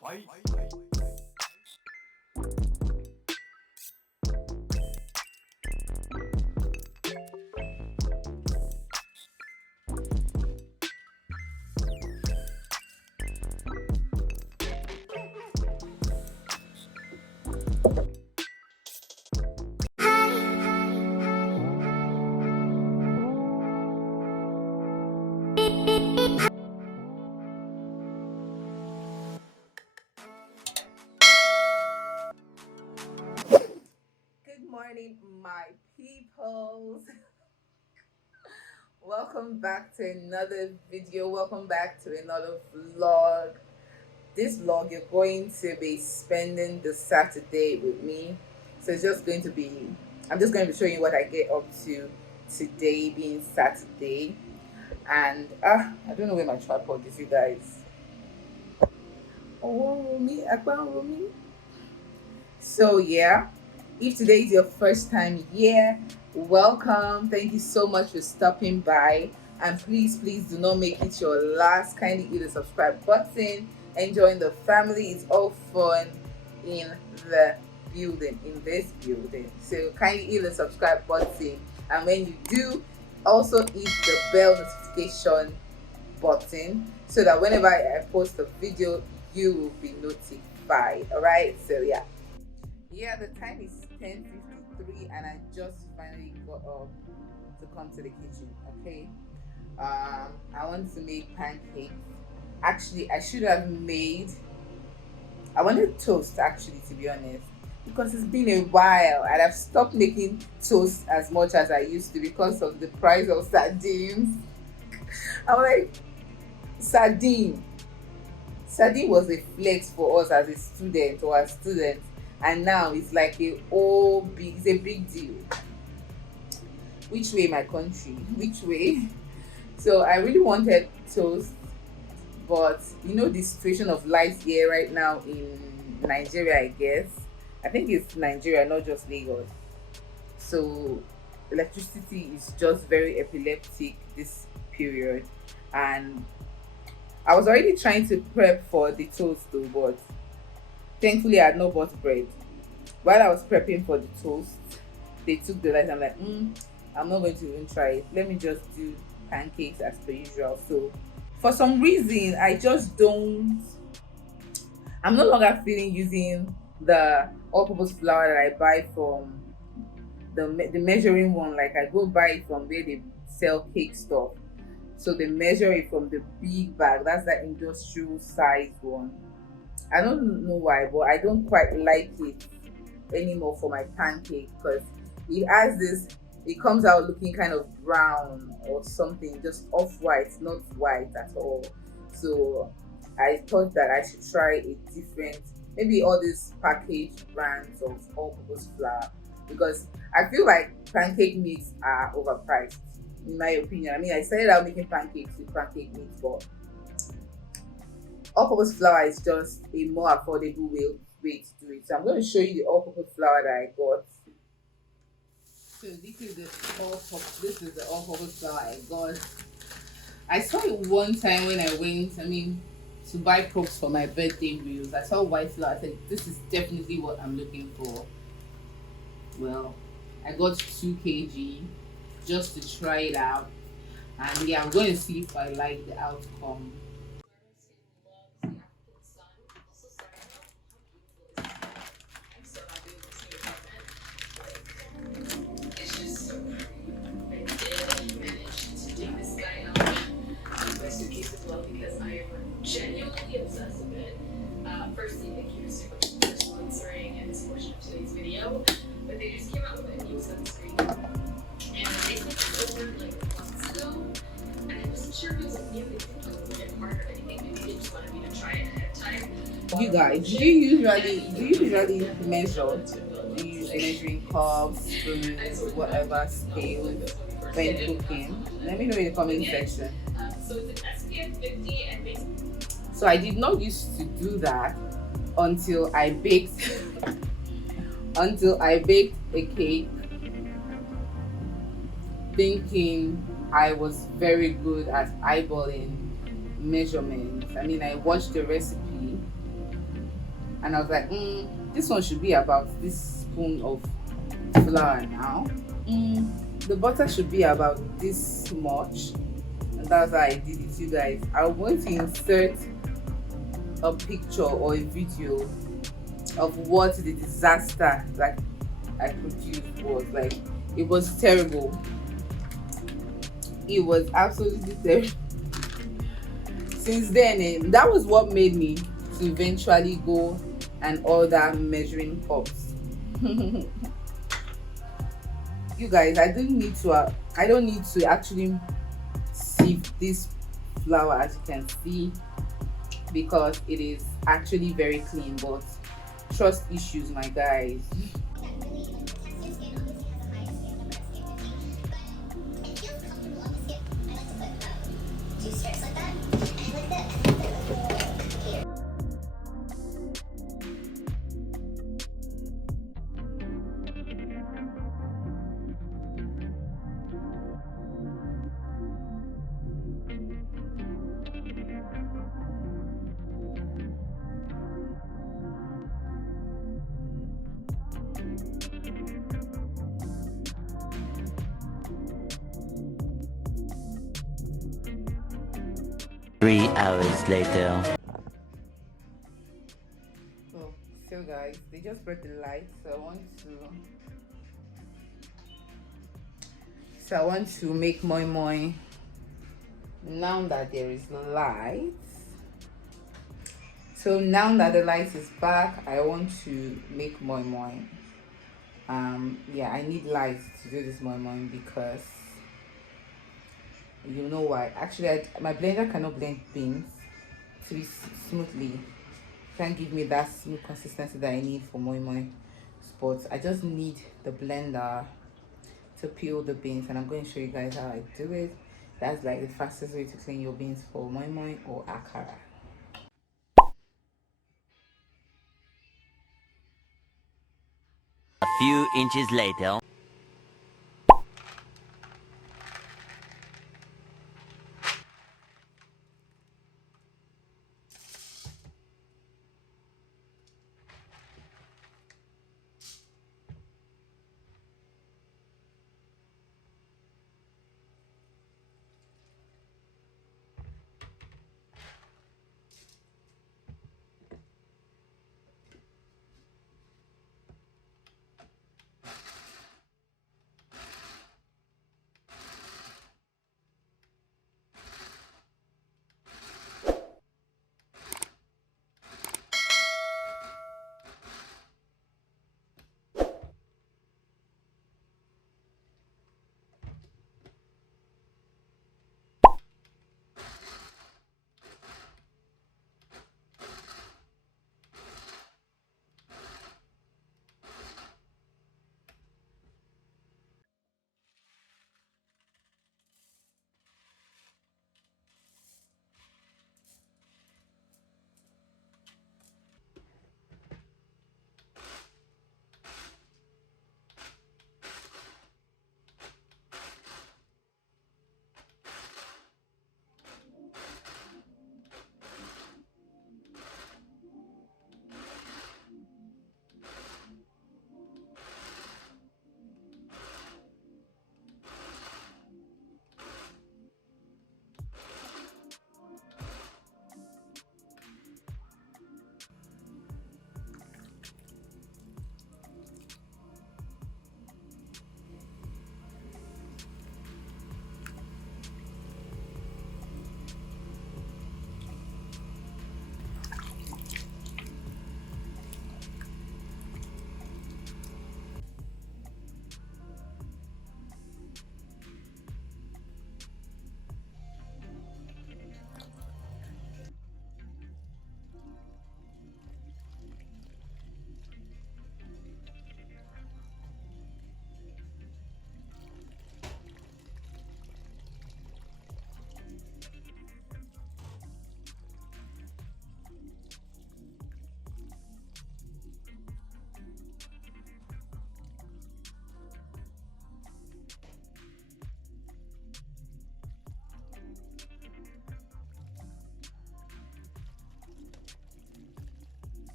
Fight. Good morning, my peoples. Welcome back to another video. Welcome back to another vlog. This vlog, you're going to be spending the Saturday with me. So it's just going to be, I'm just going to be showing you what I get up to today, being Saturday. And I don't know where my tripod is, you guys. Oh, Rumi, Akbar Rumi. So yeah, if today is your first time here, welcome. Thank you so much for stopping by. And please do not make it your last. Kindly hit the subscribe button and join the family. It's all fun in the building, in this building. So kindly hit the subscribe button. And when you do, also hit the bell notification button so that whenever I post a video, you will be notified. Alright, so yeah, the time is 10:53 and I just finally got up to come to the kitchen. Okay. I want to make pancakes. Actually, I wanted toast actually, to be honest. Because it's been a while and I've stopped making toast as much as I used to because of the price of sardines. I'm like, sardine. Sardine was a flex for us as a student or as students, and now it's like it's a big deal. Which way, my country? Which way? So I really wanted toast, but you know the situation of life here right now in Nigeria, I guess. I think it's Nigeria, not just Lagos. So electricity is just very epileptic this period, and I was already trying to prep for the toast though, but thankfully I had no bought bread. While I was prepping for the toast, they took the light. I'm like, I'm not going to even try it. Let me just do pancakes as per usual. So for some reason, I'm no longer feeling using the all-purpose flour that I buy from the measuring one. Like I go buy it from where they sell cake stuff. So they measure it from the big bag. That's that industrial size one. I don't know why, but I don't quite like it anymore for my pancake because it comes out looking kind of brown or something, just off white, not white at all. So I thought that I should try a different, maybe all these packaged brands of all-purpose flour, because I feel like pancake mix are overpriced in my opinion. I mean, I started out making pancakes with pancake mix, but all-purpose flour is just a more affordable way to do it. So I'm going to show you the all-purpose flour that I got. So this is the all-purpose flour I got. I saw it one time when I went, to buy props for my birthday reels. I saw white flour. I said, this is definitely what I'm looking for. Well, I got 2 kg just to try it out. And yeah, I'm going to see if I like the outcome. Genuinely obsessed with it. Firstly, thank you so much for sponsoring and this portion of today's video. But they just came out with a new sunscreen, and they sent it over like months ago. And I wasn't sure if it was new. They didn't put a legit mark or anything. Maybe they just wanted me to try it ahead of time. You guys, do you usually measure? Do you use measuring cups, spoons, whatever, scales when cooking? Let me know in the comment section. So it's an SPF 50 and basically. So I did not used to do that until I baked a cake, thinking I was very good at eyeballing measurements. I mean, I watched the recipe And I was like, this one should be about this spoon of flour now. The butter should be about this much. And that's how I did it, you guys. I'm going to insert a picture or a video of what the disaster that I produced was like. It was terrible. It was absolutely terrible. Since then, that was what made me to eventually go and order measuring cups. You guys, I don't need to actually sieve this flour, as you can see, because it is actually very clean, but trust issues, my guys. Three hours later. So guys, they just brought the light, so I want to make moi moi. Now that there is light, so now that the light is back, I want to make moi moi. Yeah, I need light to do this moi moi because you know why. Actually, my blender cannot blend beans to be smoothly. Can't give me that smooth consistency that I need for moi moi spots. I just need the blender to peel the beans, and I'm going to show you guys how I do it. That's like the fastest way to clean your beans for moi moi or akara. A few inches later.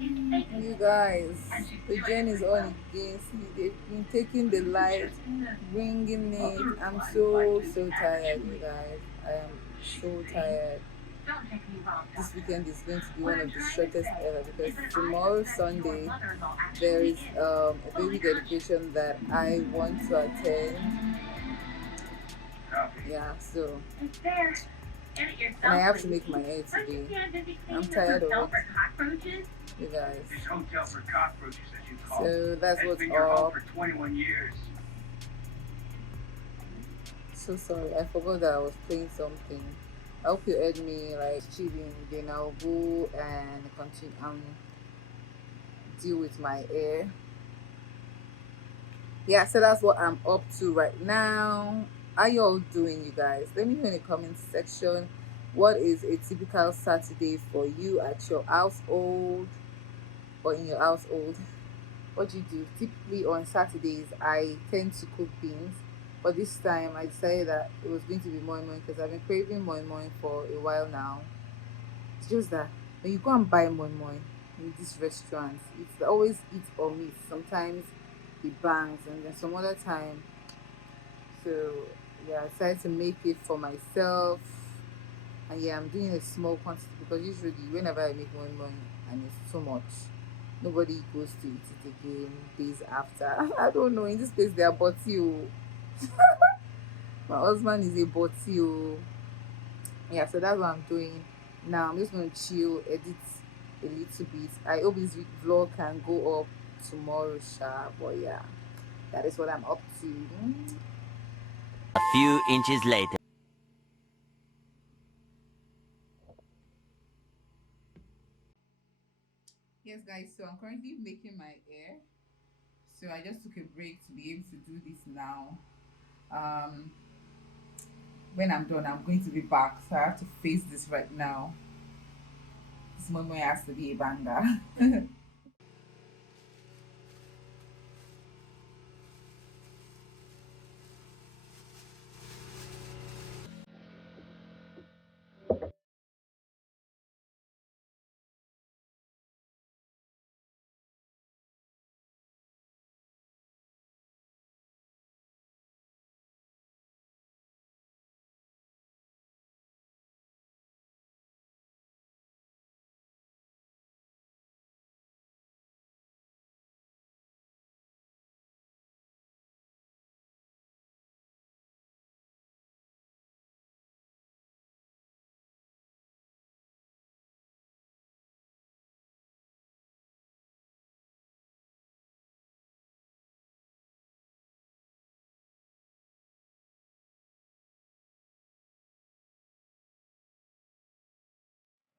You guys, the journey is on again. See, they've been taking the light, bringing it. I'm so tired, you guys. I am so tired. This weekend is going to be one of the shortest ever because tomorrow, Sunday, there is a baby dedication that I want to attend. Yeah, so and I have to make my hair today. I'm tired of it, you guys. So that's what's up. So sorry, I forgot that I was playing something. I hope you heard me like chilling. Then I'll go and continue deal with my hair. Yeah, so that's what I'm up to right now. How you all doing, you guys? Let me know in the comment section. What is a typical Saturday for you at your household or in your household? What do you do? Typically on Saturdays, I tend to cook beans, but this time I decided that it was going to be moi moi because I've been craving moi moi for a while now. It's just that when you go and buy moi moi in these restaurants, it's always eat or miss. Sometimes it bangs, and then some other time. So yeah, I decided to make it for myself, and yeah, I'm doing a small quantity because usually whenever I make moi moi and it's too much, nobody goes to eat it again days after. I don't know. In this place, they are butty. Oh. My husband is a butty. Oh. Yeah, so that's what I'm doing now. I'm just going to chill, edit a little bit. I hope this vlog can go up tomorrow, sha. But yeah, that is what I'm up to. A few inches later. Yes, guys. So I'm currently making my hair. So I just took a break to be able to do this now. Um, when I'm done, I'm going to be back. So I have to face this right now. This moment has to be a banger.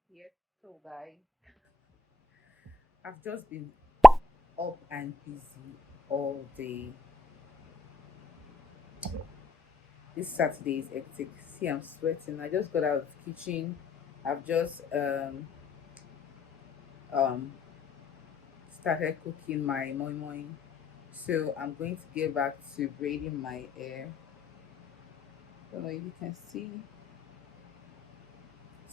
Yes, so guys, I've just been up and busy all day. This Saturday is hectic. See, I'm sweating. I just got out of the kitchen. I've just um started cooking my moi moi. So I'm going to get back to braiding my hair. Don't know if you can see.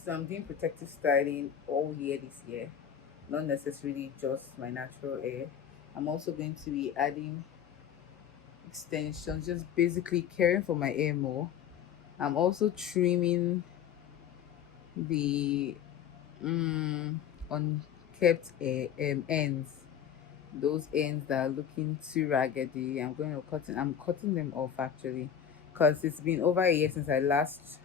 So I'm doing protective styling all year this year, not necessarily just my natural hair. I'm also going to be adding extensions, just basically caring for my hair more. I'm also trimming the unkept ends, those ends that are looking too raggedy. I'm cutting them off actually, because it's been over a year since I last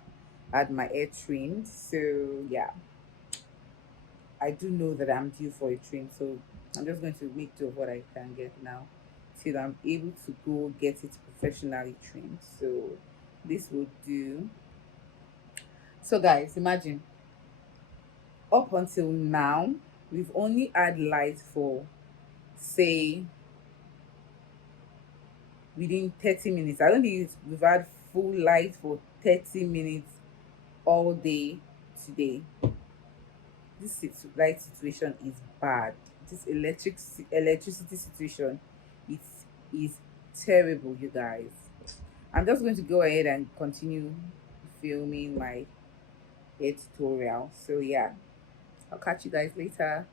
had my hair trimmed. So yeah, I do know that I'm due for a trim, so I'm just going to make do of what I can get now till I'm able to go get it professionally trimmed. So this will do. So guys, imagine up until now, we've only had light for say within 30 minutes. I don't think we've had full light for 30 minutes all day today. This light situation is bad. This electricity situation, it is terrible, you guys. I'm just going to go ahead and continue filming my hair tutorial. So yeah, I'll catch you guys later.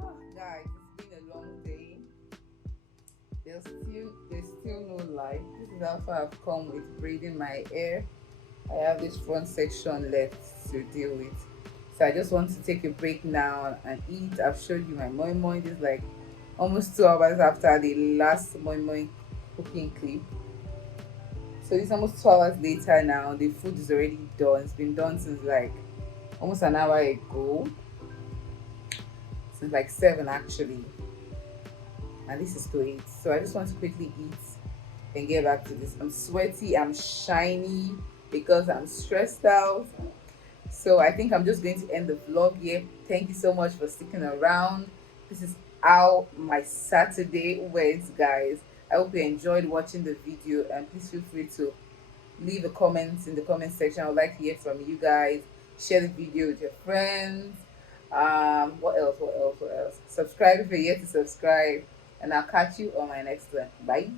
Oh, guys, it's been a long day. There's still no light. This is how far I've come with braiding my hair. I have this front section left to deal with. So I just want to take a break now and eat. I've showed you my moi moi. This is like almost 2 hours after the last moi moi cooking clip. So it's almost 2 hours later now. The food is already done. It's been done since like almost an hour ago. Since like 7 actually. And this is to eat. So I just want to quickly eat and get back to this. I'm sweaty, I'm shiny because I'm stressed out. So I think I'm just going to end the vlog here. Thank you so much for sticking around. This is how my Saturday went, guys. I hope you enjoyed watching the video, and please feel free to leave a comment in the comment section. I would like to hear from you guys. Share the video with your friends. What else? Subscribe if you're yet to subscribe, and I'll catch you on my next one. Bye.